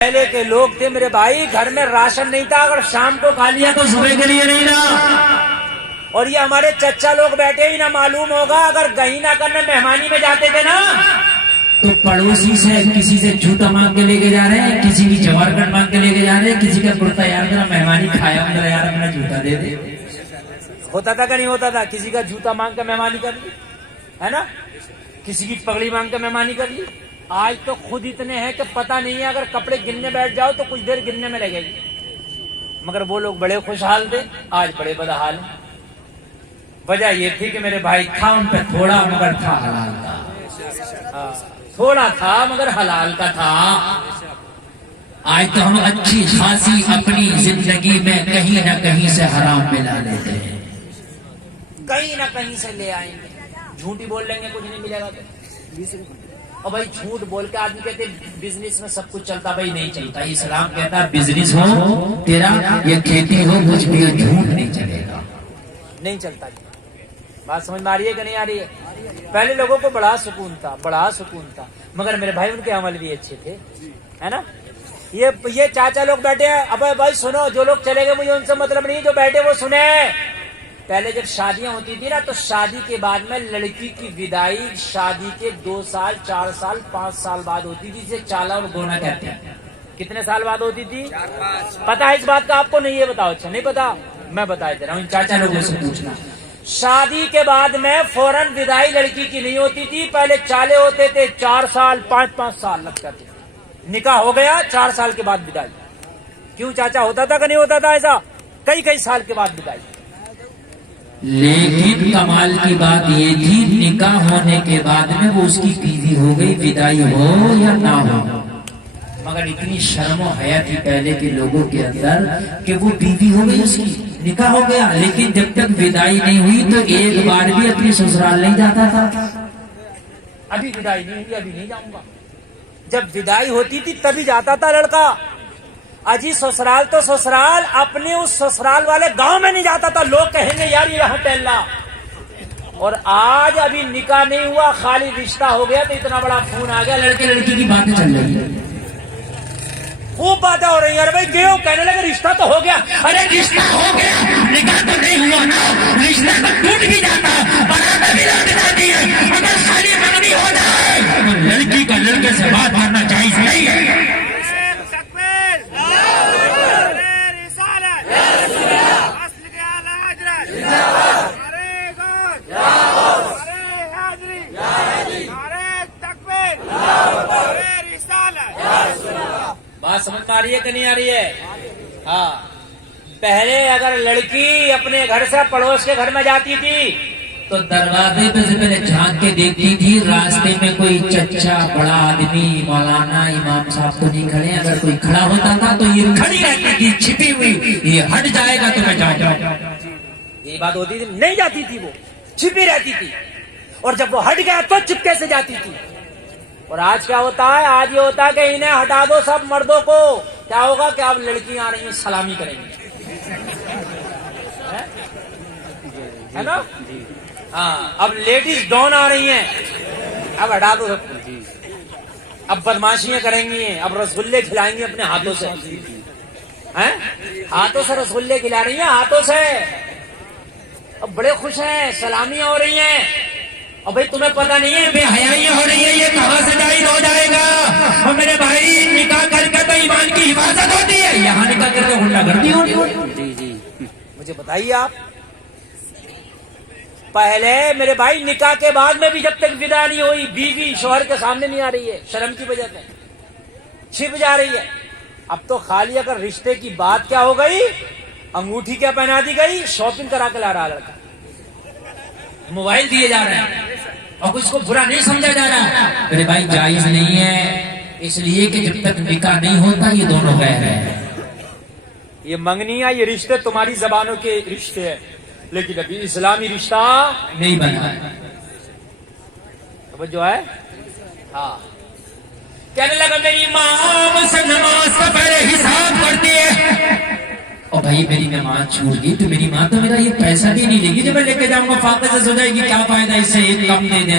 پہلے کے لوگ تھے میرے بھائی، گھر میں راشن نہیں تھا، اگر شام کو کھا لیا تو صبح کے لیے نہیں رہا۔ اور یہ ہمارے چچا لوگ بیٹھے ہی نہ معلوم ہوگا، اگر گہینا کرنے مہمانی میں جاتے تھے نا تو پڑوسی سے کسی سے جوتا مانگ کے لے کے جا رہے ہیں، کسی کی جوار کٹ مانگ کے لے کے جا رہے ہیں، کسی کا کرتا یار میرا مہمانی کھایا میرا یار اپنا جوتا دے دے۔ ہوتا تھا کہ نہیں ہوتا تھا؟ کسی کا جوتا مانگ کے مہمانی کر لی ہے نا، کسی کی پگڑی مانگ کے مہمانی کر لی۔ آج تو خود اتنے ہیں کہ پتہ نہیں ہے، اگر کپڑے گننے بیٹھ جاؤ تو کچھ دیر گننے میں لگے گی، مگر وہ لوگ بڑے خوشحال تھے، آج بڑے بدحال ہیں۔ وجہ یہ تھی کہ میرے بھائی تھا ان پہ تھوڑا مگر تھا حلال کا، تھوڑا تھا مگر حلال کا تھا۔ آج تو ہم اچھی خاصی اپنی زندگی میں کہیں نہ کہیں سے حرام ملا لیتے ہیں، کہیں نہ کہیں سے لے آئیں گے، جھوٹ ہی بول لیں گے کچھ نہیں ملے گا تو۔ اور بھائی جھوٹ بول کے آدمی کہتے بزنس میں سب کچھ چلتا، بھائی نہیں چلتا۔ اسلام کہتا ہے بزنس ہو تیرا یا کھیتی ہو کچھ بھی ہو، جھوٹ نہیں چلے گا، نہیں چلتا۔ بات سمجھ میں آ رہی ہے کہ نہیں آ رہی ہے؟ پہلے لوگوں کو بڑا سکون تھا، بڑا سکون تھا، مگر میرے بھائی ان کے عمل بھی اچھے تھے، ہے نا۔ یہ چاچا لوگ بیٹھے ہیں، اب بھائی سنو، جو لوگ چلے گئے مجھے ان سے مطلب نہیں، جو بیٹھے وہ سنیں۔ پہلے جب شادیاں ہوتی تھی نا تو شادی کے بعد میں لڑکی کی ودائی شادی کے 2 سال 4 سال 5 سال بعد ہوتی تھی، جسے چالا اور گونا کہتے ہیں۔ کتنے سال بعد ہوتی تھی؟ 4-5۔ پتا ہے اس بات کا آپ کو؟ نہیں یہ بتاؤ، اچھا نہیں پتا، میں بتا دے رہا ہوں، ان چاچا لوگوں سے پوچھنا۔ شادی کے بعد میں فوراً ودائی لڑکی کی نہیں ہوتی تھی، پہلے چالے ہوتے تھے 4 سال 5 سال لگتا تھا، نکاح ہو گیا 4 سال کے بعد ودائی۔ کیوں چاچا، ہوتا تھا کہ نہیں ہوتا تھا ایسا؟ کئی سال کے بعد ودائی۔ لیکن کمال کی بات یہ تھی نکاح ہونے کے بعد میں وہ اس کی بیوی ہو گئی، ودائی ہو یا نہ ہو، مگر اتنی شرم و حیا تھی پہلے کے لوگوں کے اندر کہ وہ بیوی ہو گئی، اس کی نکاح ہو گیا، لیکن جب تک ودائی نہیں ہوئی تو ایک بار بھی اپنی سسرال نہیں جاتا تھا۔ ابھی ودائی نہیں ہوئی، ابھی نہیں جاؤں گا۔ جب ودائی ہوتی تھی تبھی جاتا تھا لڑکا۔ اجی سسرال تو سسرال، اپنے اس سسرال والے گاؤں میں نہیں جاتا تھا، لوگ کہیں گے یار یہ یہاں ٹہلا۔ اور آج ابھی نکاح نہیں ہوا، خالی رشتہ ہو گیا تو اتنا بڑا فون آ گیا، لڑکے لڑکی کی باتیں چل رہی ہیں، خوب باتیں ہو رہی ہیں۔ ارے بھائی گئے کہنے لگے رشتہ تو ہو گیا، ارے رشتہ ہو گیا نکاح تو نہیں ہوا نا، رشتہ تو ٹوٹ بھی جاتا، برات بھی لوٹ جاتی ہے، اگر خالی منگنی ہو جائے لڑکی کا لڑکے سے بات کرنا جائز نہیں ہے۔ بات سمجھ میں آ رہی ہے کہ نہیں آ رہی ہے؟ ہاں، پہلے اگر لڑکی اپنے گھر سے پڑوس کے گھر میں جاتی تھی تو دروازے پہ سے پہلے جھانک کے دیکھتی تھی راستے میں کوئی چچا بڑا آدمی مولانا امام صاحب تو نہیں کھڑے، اگر کوئی کھڑا ہوتا تھا تو یہ کھڑی رہتی تھی چھپی ہوئی، یہ ہٹ جائے گا تو میں جاؤں۔ یہ بات ہوتی تھی، نہیں جاتی تھی، وہ چھپی رہتی تھی، اور جب وہ ہٹ گیا تو چپکے سے جاتی تھی۔ اور آج کیا ہوتا ہے؟ آج یہ ہوتا ہے کہ انہیں ہٹا دو سب مردوں کو، کیا ہوگا کہ اب لڑکیاں آ رہی ہیں سلامی کریں گی، ہے نا؟ ہاں، اب لیڈیز ڈون آ رہی ہیں، اب ہٹا دو سب کو، اب بدماشیاں کریں گی، اب رسگلے کھلائیں گی اپنے ہاتھوں سے، ہاتھوں سے رسگلے کھلا رہی ہیں، ہاتھوں سے، اب بڑے خوش ہیں، سلامیاں ہو رہی ہیں۔ اور بھائی تمہیں پتہ نہیں ہے بے حیائیاں ہو رہی ہے، یہ کہاں سے جائز ہو جائے گا؟ اور میرے بھائی نکاح کر کے تو ایمان کی حفاظت ہوتی ہے، یہاں نکاح کر کے غنڈہ گردی ہوتی ہے۔ مجھے بتائیے آپ، پہلے میرے بھائی نکاح کے بعد میں بھی جب تک ودا نہیں ہوئی بیوی شوہر کے سامنے نہیں آ رہی ہے، شرم کی وجہ سے چھپ جا رہی ہے۔ اب تو خالی اگر رشتے کی بات کیا ہو گئی، انگوٹھی کیا پہنا دی گئی، شاپنگ کرا کے لا رہا لڑکا، موبائل دیے جا رہے ہیں اور کچھ کو برا نہیں سمجھا جا رہا۔ میرے بھائی جائز نہیں ہے، اس لیے کہ جب تک نکاح نہیں ہوتا یہ دونوں غیر ہیں۔ یہ منگنیاں، یہ رشتے تمہاری زبانوں کے رشتے ہیں، لیکن ابھی اسلامی رشتہ نہیں بنا جو ہے۔ ہاں، کہنے لگا میری ماں مجھ سے نماز کا پہلے حساب کرتی ہے، اور بھائی میری نماز چھوٹ گئی تو میری ماں تو میرا یہ پیسہ بھی نہیں لے گی، جب میں لے کے جاؤں گا فاقے سے سو جائے گی، کیا فائدہ اس سے ایک کم دے دے۔